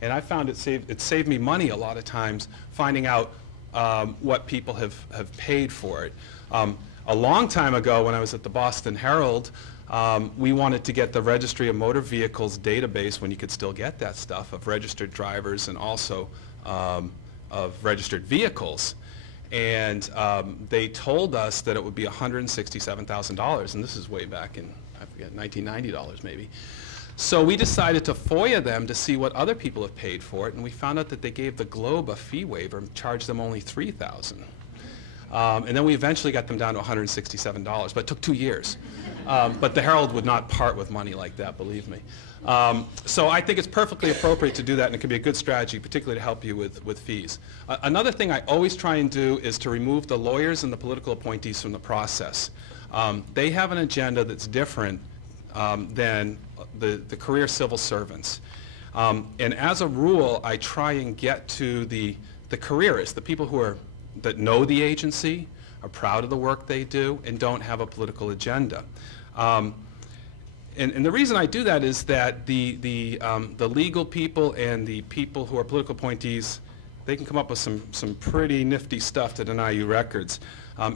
And I found it saved me money a lot of times finding out what people have paid for it. A long time ago when I was at the Boston Herald, we wanted to get the Registry of Motor Vehicles database, when you could still get that stuff, of registered drivers and also of registered vehicles. And they told us that it would be $167,000, and this is way back in, I forget, $1990 maybe. So we decided to FOIA them to see what other people have paid for it, and we found out that they gave the Globe a fee waiver and charged them only $3,000. And then we eventually got them down to $167, but it took 2 years. But the Herald would not part with money like that, believe me. So I think it's perfectly appropriate to do that, and it can be a good strategy, particularly to help you with fees. Another thing I always try and do is to remove the lawyers and the political appointees from the process. They have an agenda that's different than the career civil servants. And as a rule, I try and get to the careerists, the people that know the agency, are proud of the work they do, and don't have a political agenda. And the reason I do that is that the legal people and the people who are political appointees, they can come up with some pretty nifty stuff to deny you records.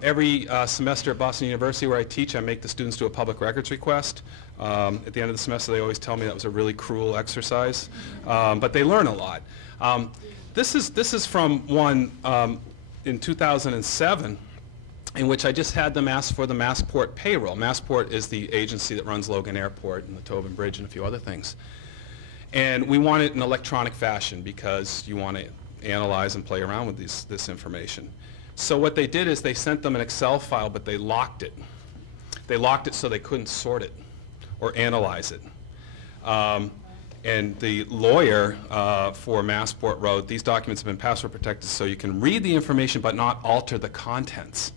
Every semester at Boston University where I teach, I make the students do a public records request. At the end of the semester, they always tell me that was a really cruel exercise, but they learn a lot. This is from one in 2007, in which I just had them ask for the Massport payroll. Massport is the agency that runs Logan Airport and the Tobin Bridge and a few other things. And we want it in electronic fashion because you want to analyze and play around with this information. So what they did is they sent them an Excel file, but they locked it. They locked it so they couldn't sort it or analyze it. And the lawyer for Massport wrote, these documents have been password protected so you can read the information but not alter the contents.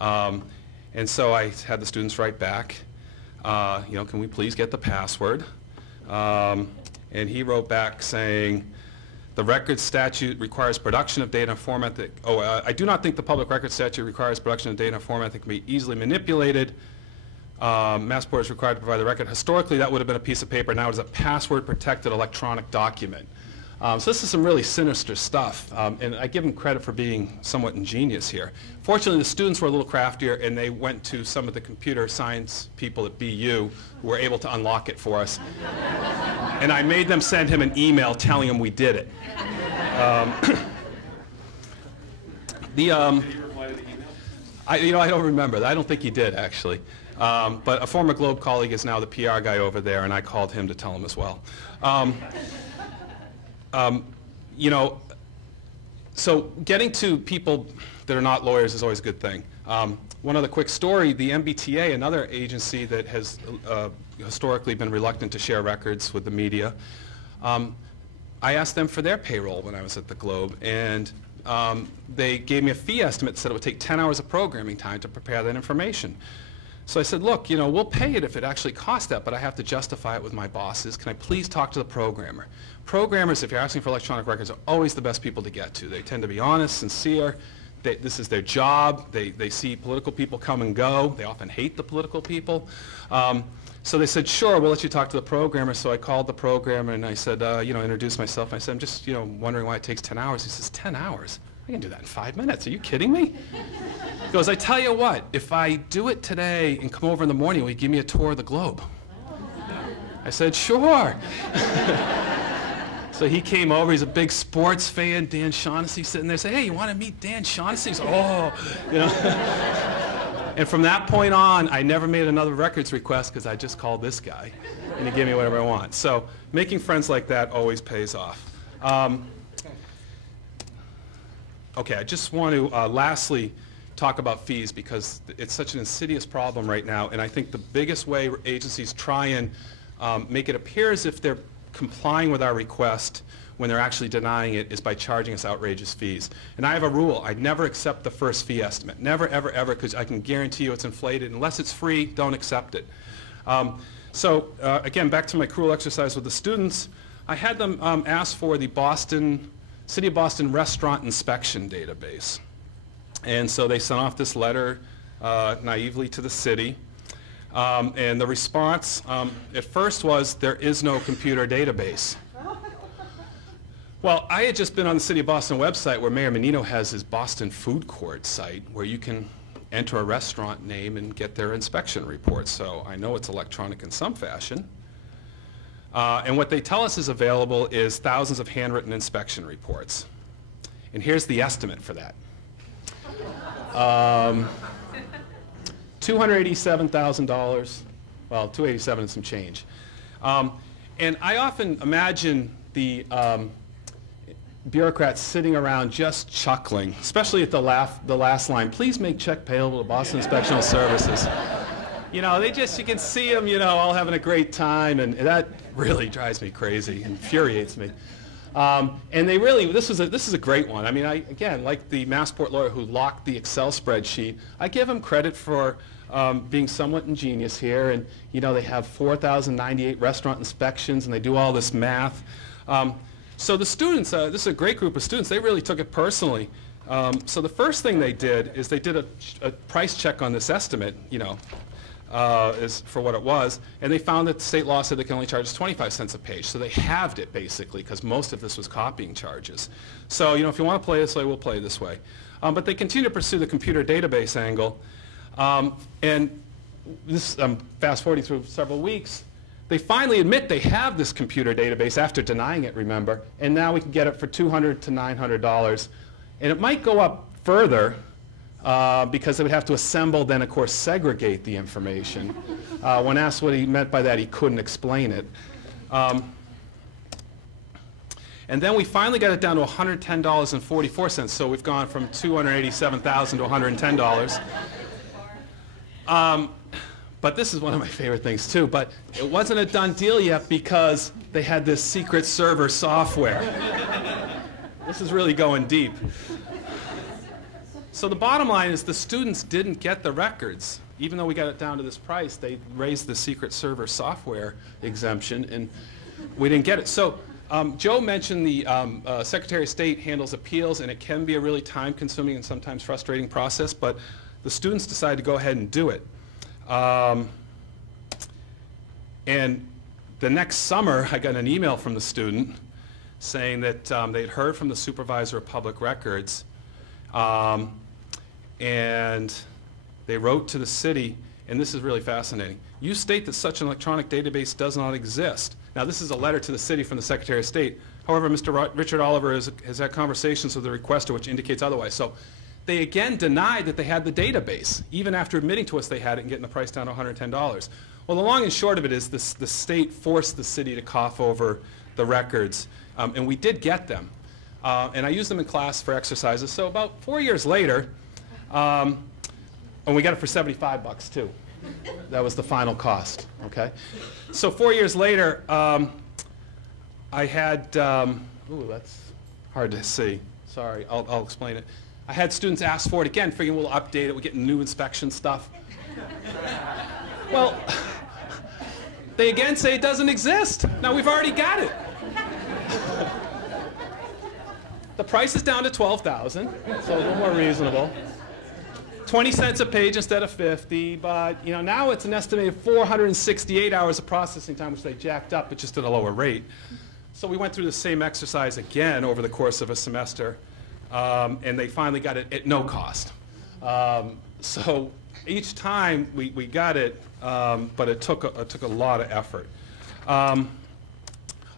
And so I had the students write back, you know, can we please get the password? And he wrote back saying, the record statute requires production of data in a format that, I do not think the public record statute requires production of data in a format that can be easily manipulated. Massport is required to provide the record. Historically, that would have been a piece of paper. Now it is a password-protected electronic document. So this is some really sinister stuff, and I give them credit for being somewhat ingenious here. Fortunately, the students were a little craftier, and they went to some of the computer science people at BU who were able to unlock it for us. And I made them send him an email telling him we did it. Did he reply to the email? I don't remember that. I don't think he did, actually. But a former Globe colleague is now the PR guy over there, and I called him to tell him as well. You know, so getting to people that are not lawyers is always a good thing. One other quick story, the MBTA, another agency that has historically been reluctant to share records with the media, I asked them for their payroll when I was at the Globe, and they gave me a fee estimate that said it would take 10 hours of programming time to prepare that information. So I said, look, you know, we'll pay it if it actually costs that, but I have to justify it with my bosses. Can I please talk to the programmer? Programmers, if you're asking for electronic records, are always the best people to get to. They tend to be honest, sincere. This is their job. They see political people come and go. They often hate the political people. So they said, sure, we'll let you talk to the programmer. So I called the programmer and I said, you know, introduced myself. And I said, I'm just, you know, wondering why it takes 10 hours. He says, 10 hours? I can do that in 5 minutes. Are you kidding me? He goes, I tell you what, if I do it today and come over in the morning, will you give me a tour of the Globe? I said, sure. So he came over. He's a big sports fan. Dan Shaughnessy sitting there saying, hey, you want to meet Dan Shaughnessy? He's like, oh, you know. And from that point on, I never made another records request because I just called this guy, and he gave me whatever I want. So making friends like that always pays off. Okay, I just want to lastly talk about fees because it's such an insidious problem right now, and I think the biggest way agencies try and make it appear as if they're complying with our request when they're actually denying it is by charging us outrageous fees. And I have a rule. I never accept the first fee estimate. Never, ever, ever, because I can guarantee you it's inflated. Unless it's free, don't accept it. Again, back to my cruel exercise with the students, I had them ask for the City of Boston Restaurant Inspection Database. And so they sent off this letter naively to the city. And the response at first was, there is no computer database. Well, I had just been on the City of Boston website where Mayor Menino has his Boston Food Court site where you can enter a restaurant name and get their inspection report. So I know it's electronic in some fashion. And what they tell us is available is thousands of handwritten inspection reports. And here's the estimate for that. $287,000, well, $287 and some change. And I often imagine the bureaucrats sitting around just chuckling, especially at the last line, please make check payable to Boston Inspectional Services. You know, they just, you can see them, you know, all having a great time, and that really drives me crazy, infuriates me. And they really, this is a great one. I mean, again, like the Massport lawyer who locked the Excel spreadsheet, I give him credit for being somewhat ingenious here. And, you know, they have 4,098 restaurant inspections, and they do all this math. So the students, this is a great group of students, they really took it personally. So the first thing they did is they did a price check on this estimate, you know, is for what it was, and they found that the state law said they can only charge us 25 cents a page. So they halved it basically because most of this was copying charges. So, you know, if you want to play this way, we'll play this way. But they continue to pursue the computer database angle. And this, fast forwarding through several weeks, they finally admit they have this computer database after denying it, remember, and now we can get it for $200 to $900. And it might go up further because they would have to assemble, then of course segregate the information. When asked what he meant by that, he couldn't explain it. And then we finally got it down to $110.44, so we've gone from $287,000 to $110. But this is one of my favorite things too, but it wasn't a done deal yet because they had this secret server software. This is really going deep. So the bottom line is the students didn't get the records. Even though we got it down to this price, they raised the secret server software exemption and we didn't get it. So Joe mentioned the Secretary of State handles appeals, and it can be a really time-consuming and sometimes frustrating process, but the students decided to go ahead and do it. And the next summer, I got an email from the student saying that they'd heard from the supervisor of public records, and they wrote to the city, and this is really fascinating. You state that such an electronic database does not exist. Now, this is a letter to the city from the Secretary of State. However, Mr. Richard Oliver has had conversations with the requester, which indicates otherwise. So they again denied that they had the database, even after admitting to us they had it and getting the price down to $110. Well, the long and short of it is the state forced the city to cough over the records, and we did get them. And I used them in class for exercises. So about 4 years later, and we got it for $75 too. That was the final cost, okay? So 4 years later, I had, ooh, that's hard to see. Sorry, I'll explain it. I had students ask for it again, figuring we'll update it, we're getting new inspection stuff. Well, they again say it doesn't exist. Now we've already got it. The price is down to $12,000, so a little more reasonable. 20 cents a page instead of 50, but you know, now it's an estimated 468 hours of processing time, which they jacked up, but just at a lower rate. So we went through the same exercise again over the course of a semester, and they finally got it at no cost. So each time we got it, but it took a lot of effort.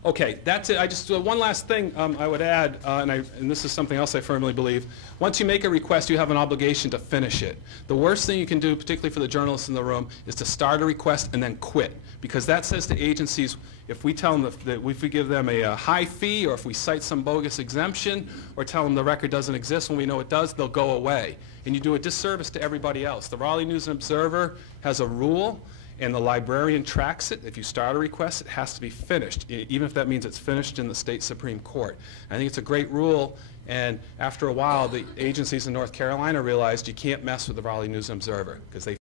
Okay, that's it. I just one last thing I would add, and this is something else I firmly believe. Once you make a request, you have an obligation to finish it. The worst thing you can do, particularly for the journalists in the room, is to start a request and then quit, because that says to agencies, if we tell them that if we give them a high fee, or if we cite some bogus exemption, or tell them the record doesn't exist when we know it does, they'll go away, and you do a disservice to everybody else. The Raleigh News and Observer has a rule, and the librarian tracks it. If you start a request, it has to be finished, even if that means it's finished in the state Supreme Court. I think it's a great rule, and after a while, the agencies in North Carolina realized you can't mess with the Raleigh News and Observer, because they